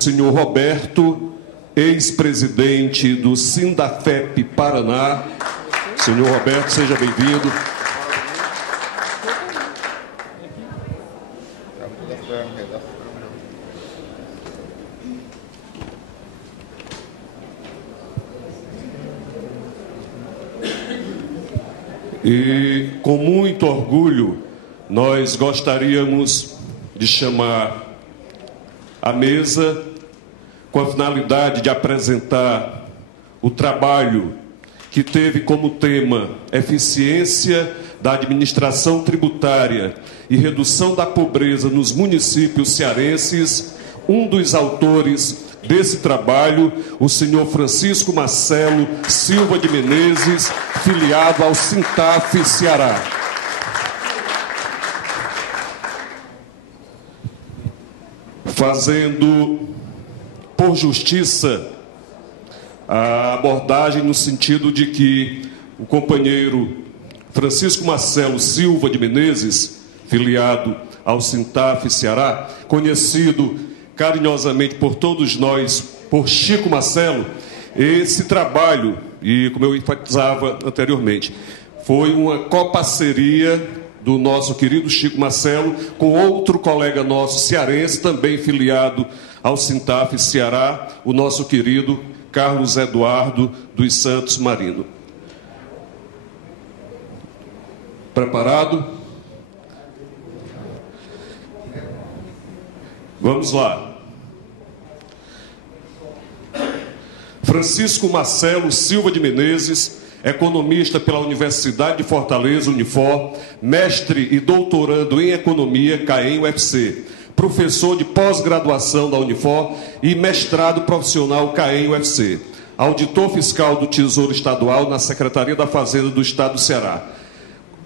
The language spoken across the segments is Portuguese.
Senhor Roberto, ex-presidente do Sindafep Paraná. Senhor Roberto, seja bem-vindo. E com muito orgulho, nós gostaríamos de chamar à mesa com a finalidade de apresentar o trabalho que teve como tema eficiência da administração tributária e redução da pobreza nos municípios cearenses. Um dos autores desse trabalho, o senhor Francisco Marcelo Silva de Menezes, filiado ao Sintaf Ceará. Fazendo por justiça a abordagem no sentido de que o companheiro Francisco Marcelo Silva de Menezes, filiado ao Sintaf Ceará, conhecido carinhosamente por todos nós por Chico Marcelo, esse trabalho, e como eu enfatizava anteriormente, foi uma coparceria do nosso querido Chico Marcelo com outro colega nosso cearense, também filiado ao Sintaf Ceará, o nosso querido Carlos Eduardo dos Santos Marino. Preparado? Vamos lá. Francisco Marcelo Silva de Menezes, economista pela Universidade de Fortaleza, Unifor, mestre e doutorando em economia, CAEM UFC, professor de pós-graduação da Unifor e mestrado profissional CAEM UFC, auditor fiscal do Tesouro Estadual na Secretaria da Fazenda do Estado do Ceará.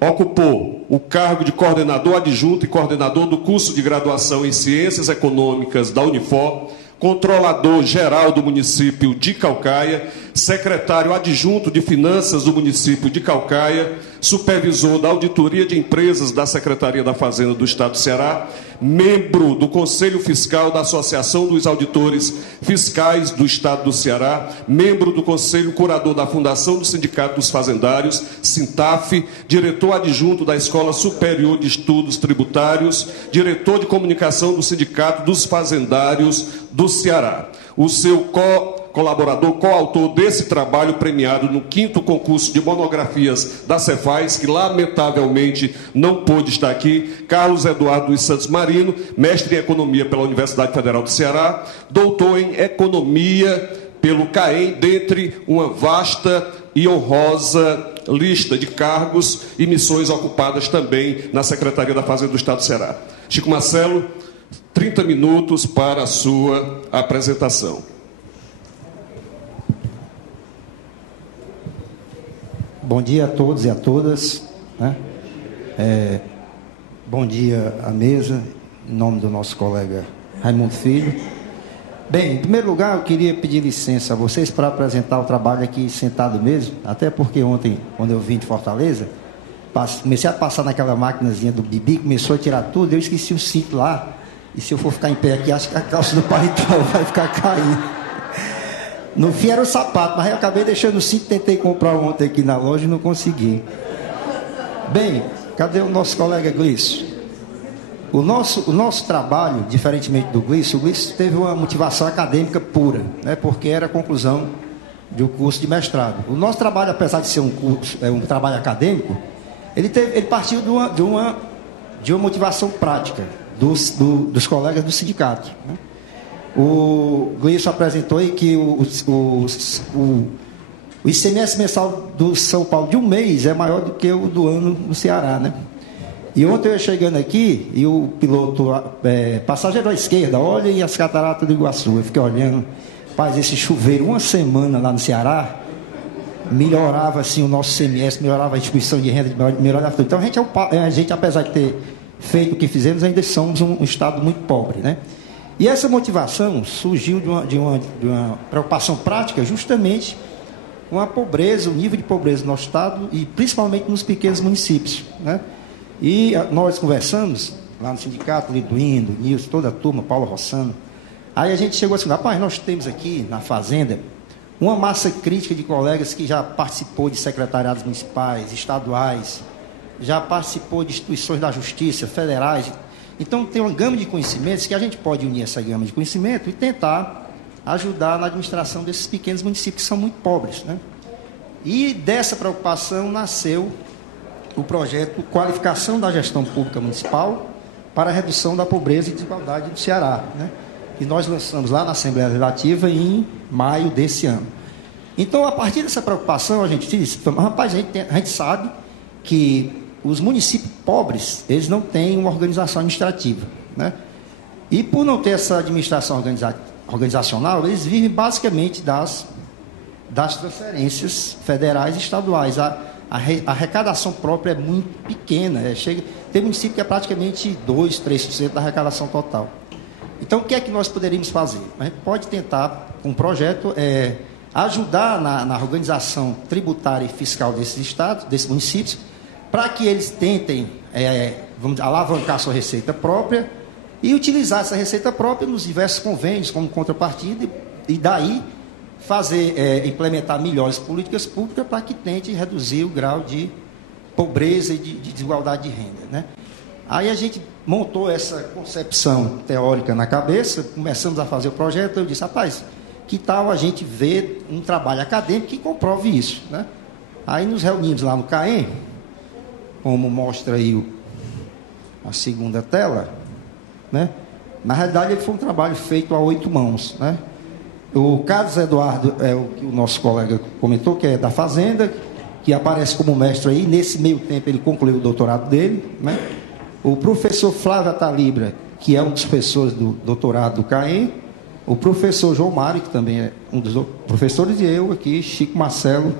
Ocupou o cargo de coordenador adjunto e coordenador do curso de graduação em Ciências Econômicas da Unifor, controlador geral do município de Caucaia, secretário adjunto de Finanças do município de Caucaia, supervisor da auditoria de empresas da Secretaria da Fazenda do Estado do Ceará, membro do Conselho Fiscal da Associação dos Auditores Fiscais do Estado do Ceará, membro do Conselho Curador da Fundação do Sindicato dos Fazendários, Sintaf, diretor adjunto da Escola Superior de Estudos Tributários, diretor de comunicação do Sindicato dos Fazendários do Ceará. O seu colaborador, coautor desse trabalho premiado no 5º concurso de monografias da Cefaz, que lamentavelmente não pôde estar aqui, Carlos Eduardo dos Santos Marino, mestre em Economia pela Universidade Federal do Ceará, doutor em Economia pelo CAEM, dentre uma vasta e honrosa lista de cargos e missões ocupadas também na Secretaria da Fazenda do Estado do Ceará. Chico Marcelo, 30 minutos para a sua apresentação. Bom dia a todos e a todas, né? Bom dia à mesa, em nome do nosso colega Raimundo Filho. Bem, em primeiro lugar, eu queria pedir licença a vocês para apresentar o trabalho aqui sentado mesmo, até porque ontem, quando eu vim de Fortaleza, comecei a passar naquela maquinazinha do Bibi, começou a tirar tudo, eu esqueci o cinto lá, e se eu for ficar em pé aqui, acho que a calça do paletó vai ficar caindo. No fim era o sapato, mas eu acabei deixando o cinto, tentei comprar ontem aqui na loja e não consegui. Bem, cadê o nosso colega Glício? O nosso trabalho, diferentemente do Glício, o Glício teve uma motivação acadêmica pura, né, porque era a conclusão de um curso de mestrado. O nosso trabalho, apesar de ser um trabalho acadêmico, ele partiu de uma motivação prática dos colegas do sindicato, né? O Glício apresentou aí que o ICMS mensal do São Paulo de um mês é maior do que o do ano no Ceará, né? E ontem eu chegando aqui, e o piloto, passageiro à esquerda, olha aí as cataratas do Iguaçu. Eu fiquei olhando, faz esse chuveiro uma semana lá no Ceará, melhorava assim o nosso ICMS, melhorava a distribuição de renda, melhorava tudo. Então a gente, apesar de ter feito o que fizemos, ainda somos um estado muito pobre, né? E essa motivação surgiu de uma preocupação prática, justamente com a pobreza, o nível de pobreza no nosso estado e principalmente nos pequenos municípios, né? E nós conversamos lá no sindicato, Liduindo, Nilson, toda a turma, Paulo Rossano, Aí a gente chegou assim, rapaz, nós temos aqui na Fazenda uma massa crítica de colegas que já participou de secretariados municipais, estaduais, já participou de instituições da justiça, federais. Então, tem uma gama de conhecimentos que a gente pode unir essa gama de conhecimento e tentar ajudar na administração desses pequenos municípios que são muito pobres, né? E dessa preocupação nasceu o projeto Qualificação da Gestão Pública Municipal para a Redução da Pobreza e Desigualdade do Ceará, né? Que nós lançamos lá na Assembleia Legislativa em maio desse ano. Então, a partir dessa preocupação, a gente disse, rapaz, a gente sabe que os municípios pobres, eles não têm uma organização administrativa, né? E por não ter essa administração organizacional, eles vivem basicamente das transferências federais e estaduais. A arrecadação própria é muito pequena, tem município que é praticamente 2%, 3% da arrecadação total. Então, o que é que nós poderíamos fazer? A gente pode tentar, com um projeto, ajudar na organização tributária e fiscal desses estados, desses municípios, para que eles tentem alavancar sua receita própria e utilizar essa receita própria nos diversos convênios como contrapartida e daí implementar melhores políticas públicas para que tente reduzir o grau de pobreza e de desigualdade de renda, né? Aí a gente montou essa concepção teórica na cabeça, começamos a fazer o projeto, eu disse, rapaz, que tal a gente ver um trabalho acadêmico que comprove isso, né? Aí nos reunimos lá no CAEM, como mostra aí a segunda tela, né? Na realidade, ele foi um trabalho feito a 8 mãos, né? O Carlos Eduardo é o que o nosso colega comentou, que é da Fazenda, que aparece como mestre aí. Nesse meio tempo, ele concluiu o doutorado dele, né? O professor Flávio Atalibra, que é um dos professores do doutorado do CAEM. O professor João Mário, que também é um dos professores, e eu aqui, Chico Marcelo,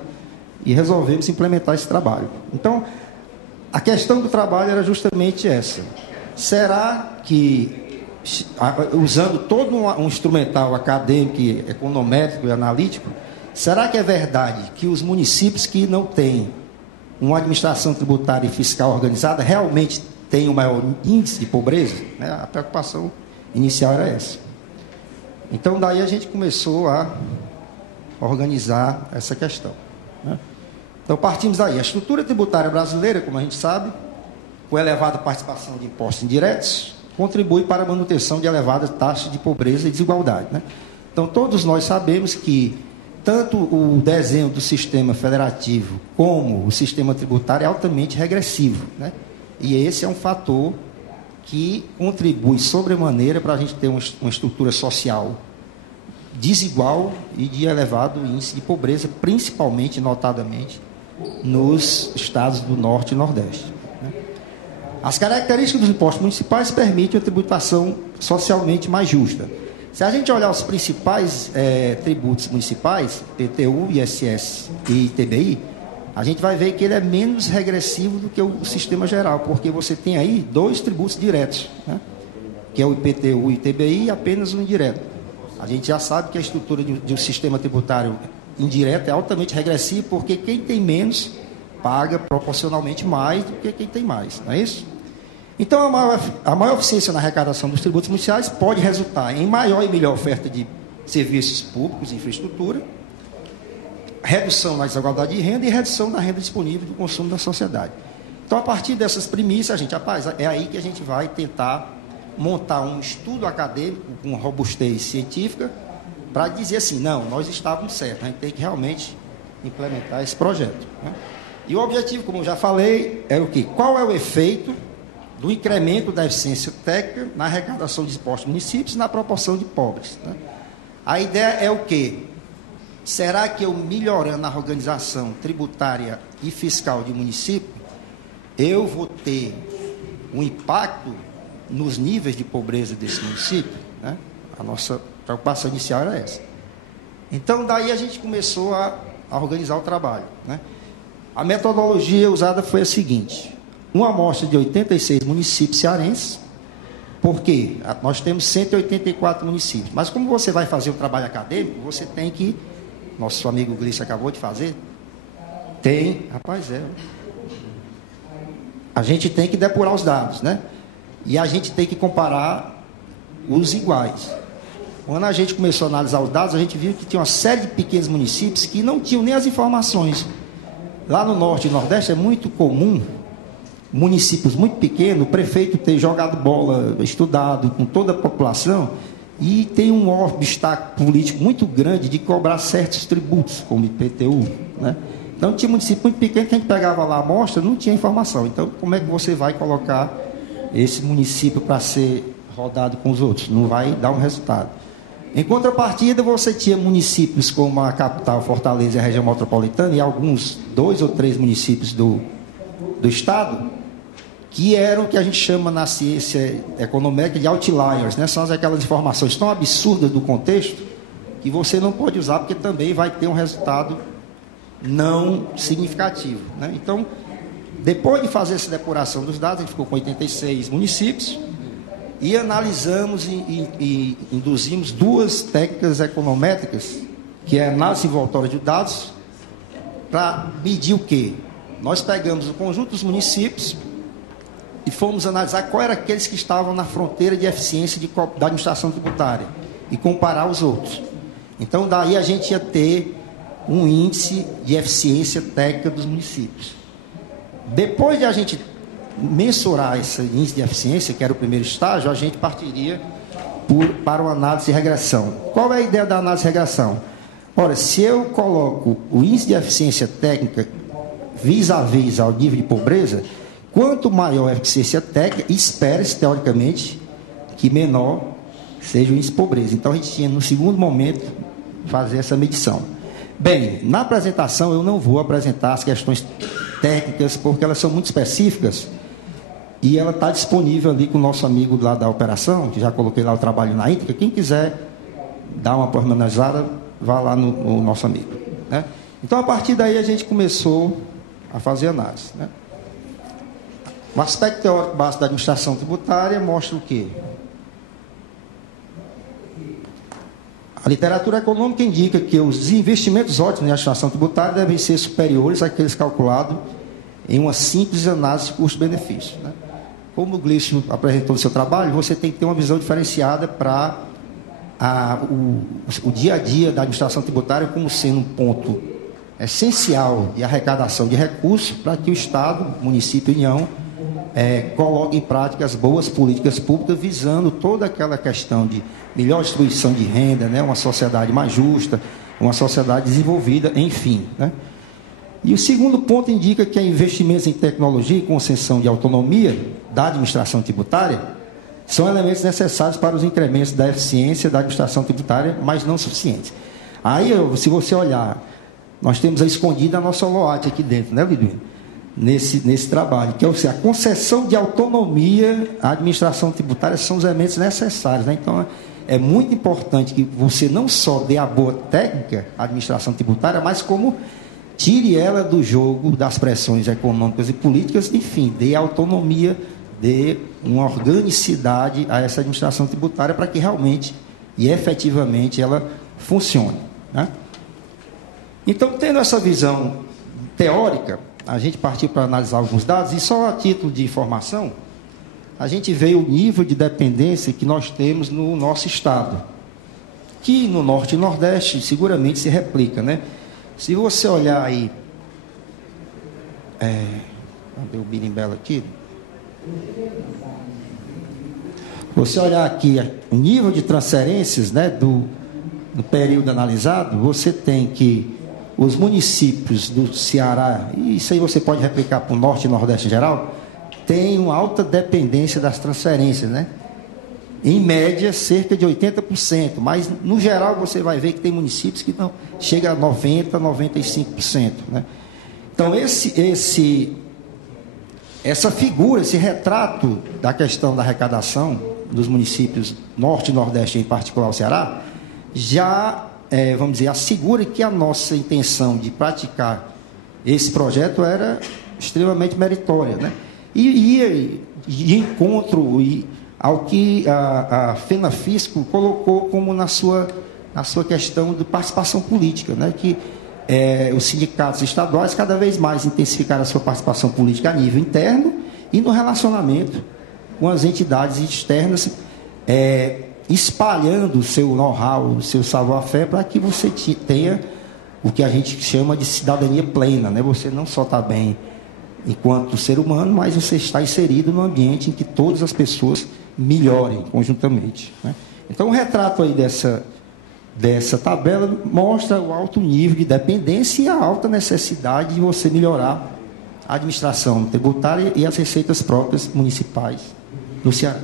e resolvemos implementar esse trabalho. Então, a questão do trabalho era justamente essa. Será que, usando todo um instrumental acadêmico, econométrico e analítico, será que é verdade que os municípios que não têm uma administração tributária e fiscal organizada realmente têm o maior índice de pobreza? A preocupação inicial era essa. Então, daí a gente começou a organizar essa questão, né? Então, partimos daí. A estrutura tributária brasileira, como a gente sabe, com elevada participação de impostos indiretos, contribui para a manutenção de elevadas taxas de pobreza e desigualdade, né? Então, todos nós sabemos que tanto o desenho do sistema federativo como o sistema tributário é altamente regressivo, né? E esse é um fator que contribui sobremaneira para a gente ter uma estrutura social desigual e de elevado índice de pobreza, principalmente, notadamente, nos estados do Norte e Nordeste, né? As características dos impostos municipais permitem uma tributação socialmente mais justa. Se a gente olhar os principais tributos municipais, IPTU, ISS e ITBI, a gente vai ver que ele é menos regressivo do que o sistema geral, porque você tem aí 2 tributos diretos, né? Que é o IPTU e o ITBI e apenas um indireto. A gente já sabe que a estrutura de um sistema tributário indireto é altamente regressivo, porque quem tem menos paga proporcionalmente mais do que quem tem mais, não é isso? Então, a maior eficiência na arrecadação dos tributos municipais pode resultar em maior e melhor oferta de serviços públicos e infraestrutura, redução na desigualdade de renda e redução da renda disponível do consumo da sociedade. Então, a partir dessas premissas, é aí que a gente vai tentar montar um estudo acadêmico com robustez científica para dizer assim, não, nós estávamos certos, a gente tem que realmente implementar esse projeto, né? E o objetivo, como eu já falei, é o quê? Qual é o efeito do incremento da eficiência técnica na arrecadação de impostos municípios na proporção de pobres, né? A ideia é o quê? Será que eu melhorando a organização tributária e fiscal de município, eu vou ter um impacto nos níveis de pobreza desse município, né? A nossa preocupação inicial era essa. Então, daí a gente começou a organizar o trabalho, né? A metodologia usada foi a seguinte: uma amostra de 86 municípios cearenses, porque nós temos 184 municípios, mas como você vai fazer o trabalho acadêmico, você tem que, nosso amigo Gleice acabou de fazer, a gente tem que depurar os dados, né? E a gente tem que comparar os iguais. Quando a gente começou a analisar os dados, a gente viu que tinha uma série de pequenos municípios que não tinham nem as informações. Lá no Norte e Nordeste é muito comum, municípios muito pequenos, o prefeito ter jogado bola, estudado com toda a população, e tem um obstáculo político muito grande de cobrar certos tributos, como IPTU, né? Então tinha município muito pequeno que a gente pegava lá a amostra, não tinha informação. Então como é que você vai colocar esse município para ser rodado com os outros? Não vai dar um resultado. Em contrapartida, você tinha municípios como a capital, Fortaleza e a região metropolitana, e alguns 2 ou 3 municípios do estado, que eram o que a gente chama na ciência econômica de outliers, né? São aquelas informações tão absurdas do contexto que você não pode usar, porque também vai ter um resultado não significativo, né? Então, depois de fazer essa depuração dos dados, a gente ficou com 86 municípios e analisamos e induzimos 2 técnicas econométricas, que é a análise envoltória de dados, para medir o quê? Nós pegamos o conjunto dos municípios e fomos analisar quais eram aqueles que estavam na fronteira de eficiência da administração tributária e comparar os outros. Então, daí a gente ia ter um índice de eficiência técnica dos municípios. Depois de a gente mensurar esse índice de eficiência, que era o primeiro estágio, a gente partiria para uma análise de regressão. Qual é a ideia da análise de regressão? Ora, se eu coloco o índice de eficiência técnica vis-à-vis ao nível de pobreza, quanto maior a eficiência técnica, espera-se, teoricamente, que menor seja o índice de pobreza. Então, a gente tinha, no segundo momento, fazer essa medição. Bem, na apresentação, eu não vou apresentar as questões técnicas, porque elas são muito específicas, e ela está disponível ali com o nosso amigo lá da operação, que já coloquei lá o trabalho na íntegra. Quem quiser dar uma pormenorizada, vá lá no nosso amigo, né? Então, a partir daí, a gente começou a fazer análise, né? O aspecto teórico básico da administração tributária mostra o quê? A literatura econômica indica que os investimentos ótimos na administração tributária devem ser superiores àqueles calculados em uma simples análise de custo-benefício, né? Como o Glício apresentou no seu trabalho, você tem que ter uma visão diferenciada para o dia a dia da administração tributária como sendo um ponto essencial de arrecadação de recursos para que o Estado, município e União coloque em prática as boas políticas públicas visando toda aquela questão de melhor distribuição de renda, né? Uma sociedade mais justa, uma sociedade desenvolvida, enfim, né? E o segundo ponto indica que investimentos em tecnologia e concessão de autonomia da administração tributária são elementos necessários para os incrementos da eficiência da administração tributária, mas não suficientes. Aí, se você olhar, nós temos a escondida a nossa LOAT aqui dentro, né, Liduino? Nesse trabalho, que é a concessão de autonomia à administração tributária são os elementos necessários, né? Então, é muito importante que você não só dê a boa técnica à administração tributária, mas como tire ela do jogo das pressões econômicas e políticas, enfim, dê autonomia, dê uma organicidade a essa administração tributária para que realmente e efetivamente ela funcione, né? Então, tendo essa visão teórica, a gente partiu para analisar alguns dados, e só a título de informação, a gente vê o nível de dependência que nós temos no nosso estado, que no Norte e Nordeste seguramente se replica, né? Se você olhar aí, cadê o birimbela aqui? Você olhar aqui o nível de transferências, né, do período analisado, você tem que os municípios do Ceará, e isso aí você pode replicar para o Norte e Nordeste em geral, tem uma alta dependência das transferências, né? Em média, cerca de 80%, mas no geral você vai ver que tem municípios que não chega a 90%, 95%, né? Então, essa figura, esse retrato da questão da arrecadação dos municípios Norte e Nordeste, em particular o Ceará, já, vamos dizer, assegura que a nossa intenção de praticar esse projeto era extremamente meritória, né? E ia de encontro ao que a FENAFISCO colocou como na sua questão de participação política, né? Que os sindicatos estaduais cada vez mais intensificaram a sua participação política a nível interno e no relacionamento com as entidades externas, espalhando o seu know-how, o seu savoir-faire, para que você tenha o que a gente chama de cidadania plena, né? Você não só está bem enquanto ser humano, mas você está inserido num ambiente em que todas as pessoas melhorem conjuntamente, né? Então, o retrato aí dessa tabela mostra o alto nível de dependência e a alta necessidade de você melhorar a administração tributária e as receitas próprias municipais no Ceará.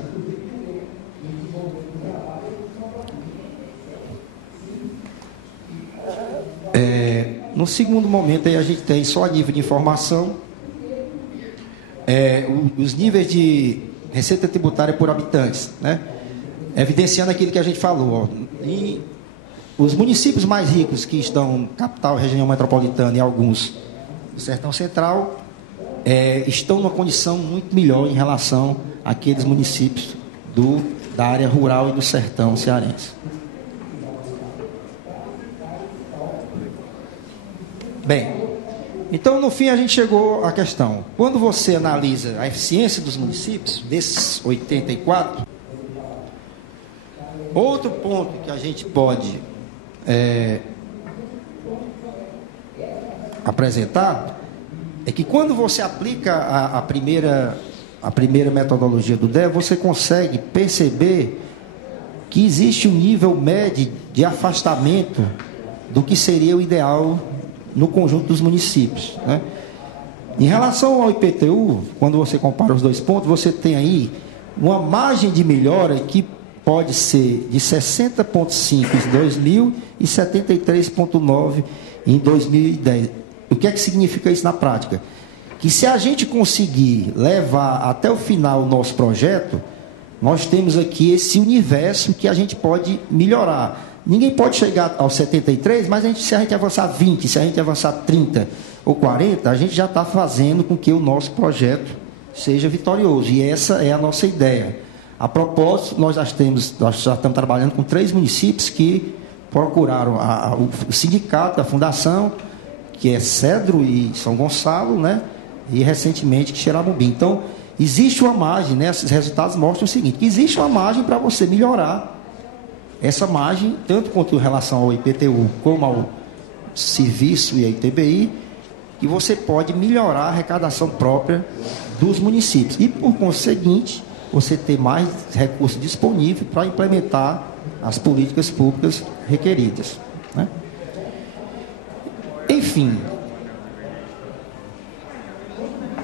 No segundo momento, aí a gente tem só a nível de informação, os níveis de receita tributária por habitantes, né? Evidenciando aquilo que a gente falou. E os municípios mais ricos, que estão capital, região metropolitana e alguns do Sertão Central, estão numa condição muito melhor em relação àqueles municípios da área rural e do sertão cearense. Bem, então no fim a gente chegou à questão. Quando você analisa a eficiência dos municípios, desses 84, outro ponto que a gente pode apresentar é que quando você aplica a primeira metodologia do DEA, você consegue perceber que existe um nível médio de afastamento do que seria o ideal no conjunto dos municípios, né? Em relação ao IPTU, quando você compara os dois pontos, você tem aí uma margem de melhora que pode ser de 60,5 em 2000 e 73,9 em 2010. O que é que significa isso na prática? Que se a gente conseguir levar até o final o nosso projeto, nós temos aqui esse universo que a gente pode melhorar. Ninguém pode chegar aos 73, mas se a gente avançar 20, se a gente avançar 30 ou 40, a gente já está fazendo com que o nosso projeto seja vitorioso. E essa é a nossa ideia. A propósito, nós já estamos trabalhando com 3 municípios que procuraram o sindicato, a fundação, que é Cedro e São Gonçalo, né? E recentemente Xeramobim. Então, existe uma margem, né? Esses resultados mostram o seguinte, que existe uma margem para você melhorar essa margem, tanto quanto em relação ao IPTU, como ao serviço e ao ITBI, que você pode melhorar a arrecadação própria dos municípios. E, por conseguinte, você ter mais recursos disponíveis para implementar as políticas públicas requeridas, né? Enfim,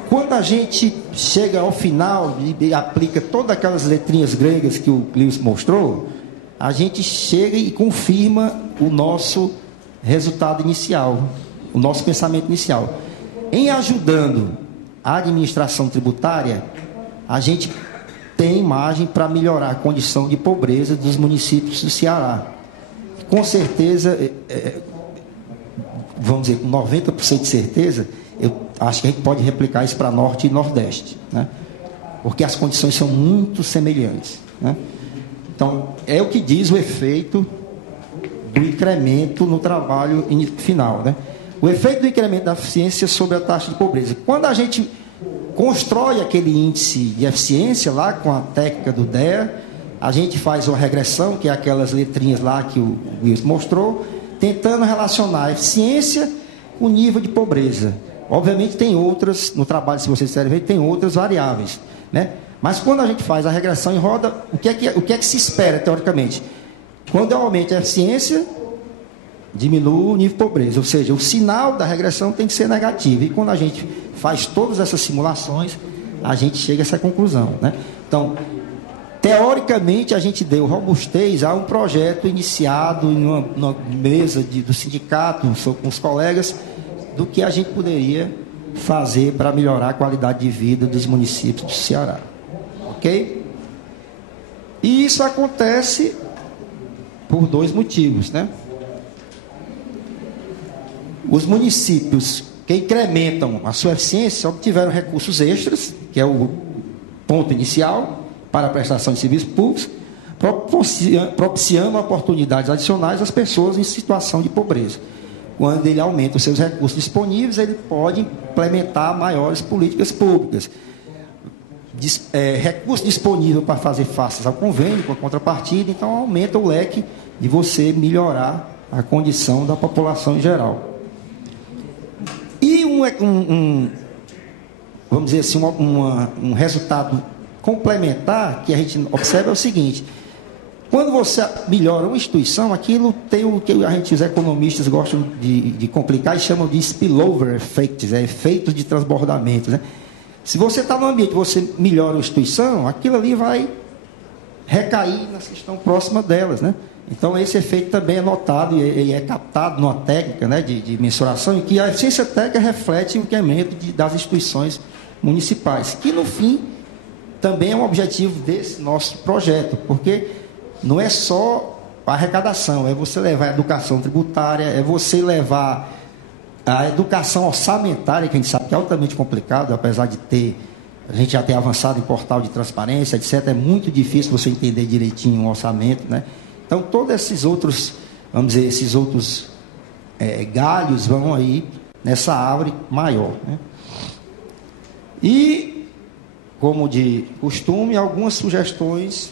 quando a gente chega ao final e aplica todas aquelas letrinhas gregas que o Clius mostrou, a gente chega e confirma o nosso resultado inicial, o nosso pensamento inicial. Em ajudando a administração tributária, a gente tem margem para melhorar a condição de pobreza dos municípios do Ceará. Com certeza, vamos dizer, com 90% de certeza, eu acho que a gente pode replicar isso para Norte e Nordeste, né? Porque as condições são muito semelhantes, né? Então, é o que diz o efeito do incremento no trabalho final, né? O efeito do incremento da eficiência sobre a taxa de pobreza. Quando a gente constrói aquele índice de eficiência lá com a técnica do DEA, a gente faz uma regressão, que é aquelas letrinhas lá que o Wilson mostrou, tentando relacionar a eficiência com o nível de pobreza. Obviamente tem outras, no trabalho, se vocês quiserem ver, tem outras variáveis, né? Mas quando a gente faz a regressão em roda, o que é que se espera, teoricamente? Quando eu aumento a eficiência, diminui o nível de pobreza. Ou seja, o sinal da regressão tem que ser negativo. E quando a gente faz todas essas simulações, a gente chega a essa conclusão, né? Então, teoricamente, a gente deu robustez a um projeto iniciado em uma mesa do sindicato, com os colegas, do que a gente poderia fazer para melhorar a qualidade de vida dos municípios do Ceará. Ok? E isso acontece por 2 motivos, né? Os municípios que incrementam a sua eficiência obtiveram recursos extras, que é o ponto inicial para a prestação de serviços públicos, propiciando oportunidades adicionais às pessoas em situação de pobreza. Quando ele aumenta os seus recursos disponíveis, ele pode implementar maiores políticas públicas. recurso disponível para fazer face ao convênio, com a contrapartida, então aumenta o leque de você melhorar a condição da população em geral. E vamos dizer assim, um resultado complementar que a gente observa é o seguinte: quando você melhora uma instituição, aquilo tem o que os economistas gostam de complicar e chamam de spillover effects, efeitos de transbordamento, né? Se você está no ambiente, você melhora uma instituição, aquilo ali vai recair nas que estão próximas delas, né? Então, esse efeito também é notado e é captado numa técnica, né, de mensuração, em que a eficiência técnica reflete o incremento das instituições municipais, que, no fim, também é um objetivo desse nosso projeto, porque não é só a arrecadação, é você levar a educação tributária, é você levar a educação orçamentária, que a gente sabe que é altamente complicado, apesar de a gente já ter avançado em portal de transparência, etc., é muito difícil você entender direitinho um orçamento, né? Então, todos esses outros, vamos dizer, galhos vão aí nessa árvore maior, né? E, como de costume, algumas sugestões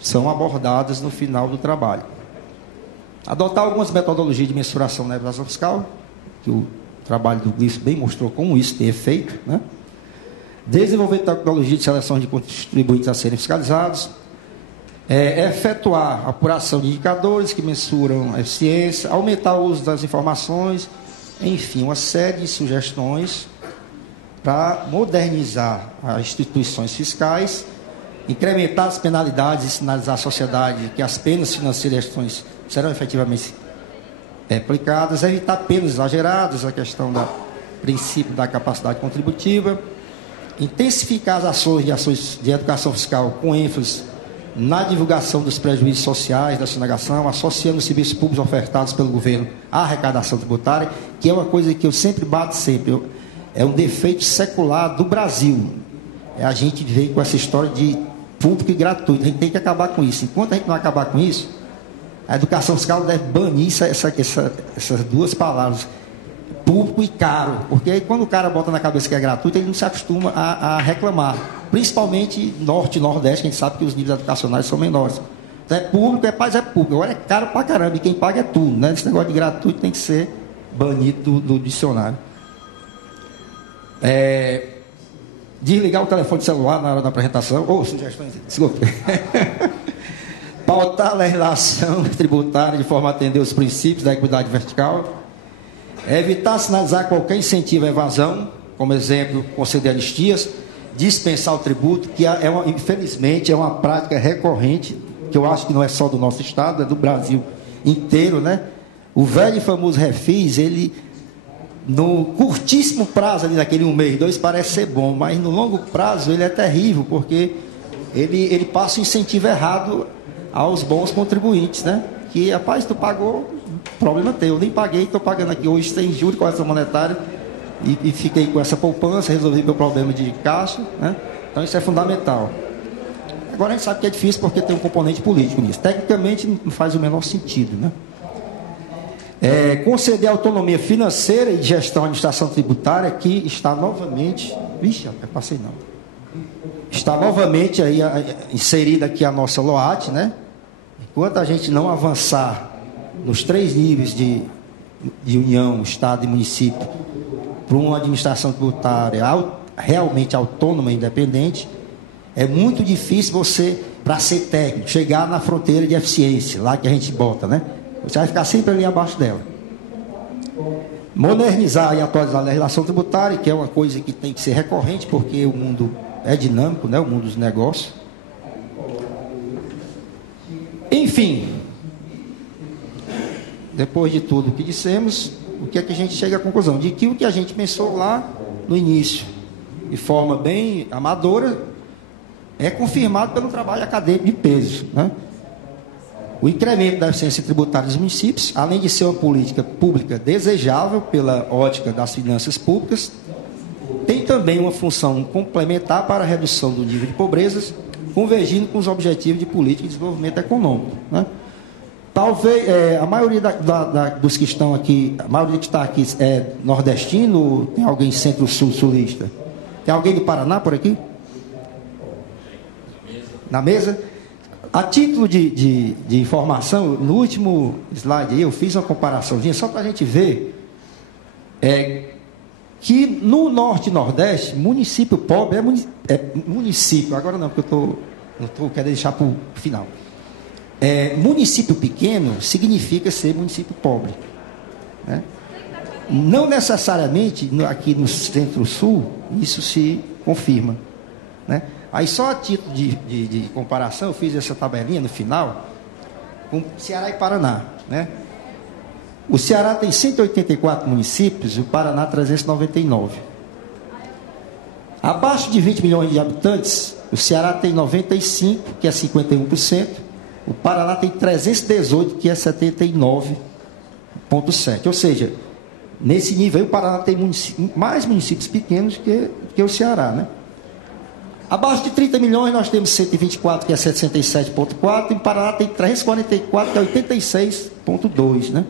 são abordadas no final do trabalho. Adotar algumas metodologias de mensuração na evasão fiscal, que o trabalho do Glício bem mostrou como isso tem efeito, né? Desenvolver tecnologia de seleção de contribuintes a serem fiscalizados, efetuar a apuração de indicadores que mensuram a eficiência, aumentar o uso das informações, enfim, uma série de sugestões para modernizar as instituições fiscais, incrementar as penalidades e sinalizar à sociedade que as penas financeiras serão efetivamente aplicadas, evitar penas exageradas, a questão do princípio da capacidade contributiva, intensificar as ações de educação fiscal com ênfase na divulgação dos prejuízos sociais da sonegação, associando os serviços públicos ofertados pelo governo à arrecadação tributária, que é uma coisa que eu sempre bato é um defeito secular do Brasil. A gente veio com essa história de público e gratuito, a gente tem que acabar com isso. Enquanto a gente não acabar com isso, a educação fiscal deve banir essas duas palavras, público e caro, porque aí quando o cara bota na cabeça que é gratuito, ele não se acostuma a reclamar, principalmente norte e nordeste, que a gente sabe que os níveis educacionais são menores. Então é público, é público, agora é caro pra caramba, e quem paga é tudo, né? Esse negócio de gratuito tem que ser banido do dicionário. Desligar o telefone celular na hora da apresentação, sugestões, desculpa. Pautar a legislação tributária de forma a atender os princípios da equidade vertical. Evitar sinalizar qualquer incentivo à evasão, como exemplo, conceder anistias, dispensar o tributo, que infelizmente é uma prática recorrente, que eu acho que não é só do nosso estado, é do Brasil inteiro, né? O velho e famoso refis, ele, no curtíssimo prazo, ali naquele 1 mês, 2, parece ser bom, mas no longo prazo ele é terrível, porque ele passa o incentivo errado aos bons contribuintes, né? Que, rapaz, tu pagou, problema teu, eu nem paguei, estou pagando aqui hoje sem juros de correção monetária e fiquei com essa poupança, resolvi meu problema de caixa, né? Então isso é fundamental. Agora a gente sabe que é difícil porque tem um componente político nisso. Tecnicamente não faz o menor sentido, né? Conceder autonomia financeira e de gestão à administração tributária, que está novamente... Vixe, eu passei não. Está novamente aí inserida aqui a nossa LOAT, né? Enquanto a gente não avançar nos 3 níveis de União, Estado e município para uma administração tributária realmente autônoma e independente, é muito difícil você, para ser técnico, chegar na fronteira de eficiência, lá que a gente bota, né? Você vai ficar sempre ali abaixo dela. Modernizar e atualizar a legislação tributária, que é uma coisa que tem que ser recorrente, porque o mundo é dinâmico, né? O mundo dos negócios. Enfim, depois de tudo o que dissemos, o que é que a gente chega à conclusão? De que o que a gente pensou lá no início, de forma bem amadora, é confirmado pelo trabalho acadêmico de peso, né? O incremento da eficiência tributária dos municípios, além de ser uma política pública desejável pela ótica das finanças públicas, tem também uma função complementar para a redução do nível de pobreza, convergindo com os objetivos de política de desenvolvimento econômico, né? Talvez a maioria dos que estão aqui, a maioria que está aqui é nordestino, ou tem alguém centro-sul, sulista? Tem alguém do Paraná por aqui? na mesa. A título de informação, no último slide aí eu fiz uma comparaçãozinha, só para a gente ver que no Norte e Nordeste, município pobre é município, agora não, porque eu não estou querendo deixar para o final. Município pequeno significa ser município pobre, né? Não necessariamente aqui no Centro-Sul isso se confirma, né? Aí só a título de comparação eu fiz essa tabelinha no final com Ceará e Paraná, né? O Ceará tem 184 municípios e o Paraná 399. Abaixo de 20 milhões de habitantes, o Ceará tem 95, que é 51%, o Paraná tem 318, que é 79,7%. Ou seja, nesse nível aí, o Paraná tem mais municípios pequenos que o Ceará, né? Abaixo de 30 milhões nós temos 124, que é 67,4%, e o Paraná tem 344, que é 86,2%, né?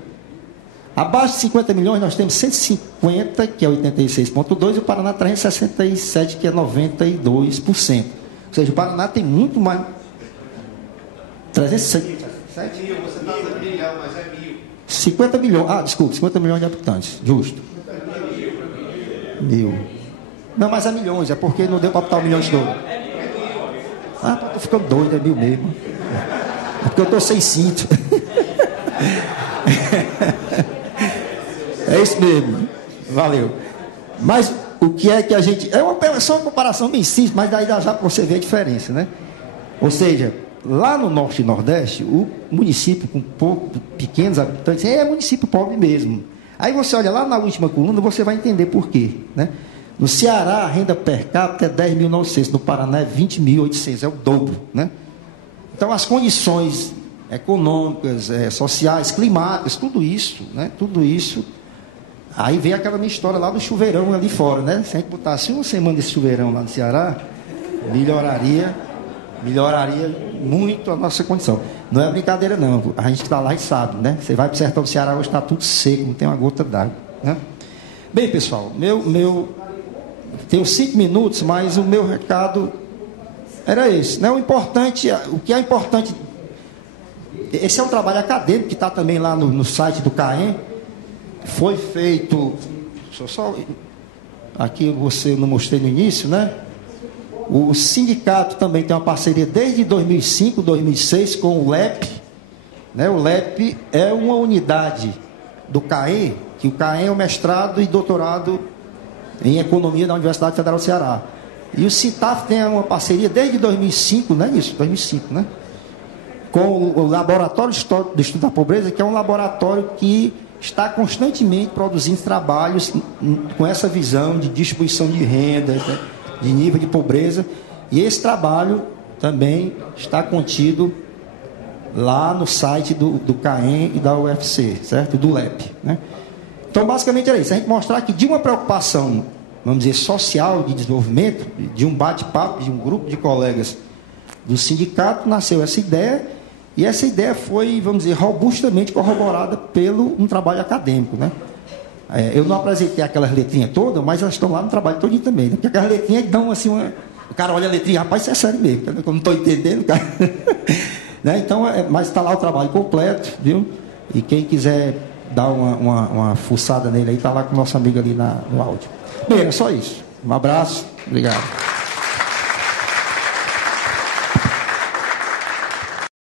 Abaixo de 50 milhões nós temos 150, que é 86,2%, e o Paraná 367, que é 92%. Ou seja, o Paraná tem muito mais... 367? Mil, você está dizendo milhão, mas é 1.000. 50 milhões, desculpa, 50 milhões de habitantes, justo. 1.000. Não, mas é milhões, é porque não deu para botar 1 milhão de todo. Tô ficando doido, é 1.000 mesmo. É porque eu estou sem cinto. É isso mesmo, valeu. Mas o que é que a gente... É só uma comparação bem simples, mas daí dá já para você ver a diferença, né? Ou seja, lá no Norte e Nordeste, o município com pequenos habitantes é município pobre mesmo. Aí você olha lá na última coluna, você vai entender por quê, né? No Ceará, a renda per capita é 10.900, no Paraná é 20.800, é o dobro, né? Então, as condições econômicas, sociais, climáticas, tudo isso, né? Tudo isso. Aí vem aquela minha história lá do chuveirão ali fora, né? Se a gente botasse uma semana desse chuveirão lá no Ceará, melhoraria muito a nossa condição. Não é brincadeira não, a gente está lá e sabe, né? Você vai para o sertão do Ceará, hoje está tudo seco, não tem uma gota d'água, né? Bem, pessoal, tenho 5 minutos, mas o meu recado era esse, né? O que é importante, esse é um trabalho acadêmico que está também lá no site do CAEM. Foi feito, aqui você não mostrei no início, né? O sindicato também tem uma parceria desde 2005, 2006 com o LEP, né? O LEP é uma unidade do CAEM, que o CAEM é o mestrado e doutorado em economia da Universidade Federal do Ceará. E o CITAF tem uma parceria desde 2005, né? Isso, 2005, né? Com o Laboratório de Estudo da Pobreza, que é um laboratório que está constantemente produzindo trabalhos com essa visão de distribuição de renda, né, de nível de pobreza, e esse trabalho também está contido lá no site do CAEM e da UFC, certo? Do LEP, né? Então, basicamente era isso, a gente mostrar que de uma preocupação, vamos dizer, social, de desenvolvimento, de um bate-papo, de um grupo de colegas do sindicato, nasceu essa ideia. E essa ideia foi, vamos dizer, robustamente corroborada pelo um trabalho acadêmico, né? Eu não apresentei aquelas letrinhas todas, mas elas estão lá no trabalho todinho também, né? Porque aquelas letrinhas dão assim o cara olha a letrinha, rapaz, isso é sério mesmo, eu não estou entendendo, cara. Né? Então, mas está lá o trabalho completo, viu? E quem quiser dar uma fuçada nele aí, está lá com o nosso amigo ali no áudio. Bem, é só isso. Um abraço, obrigado.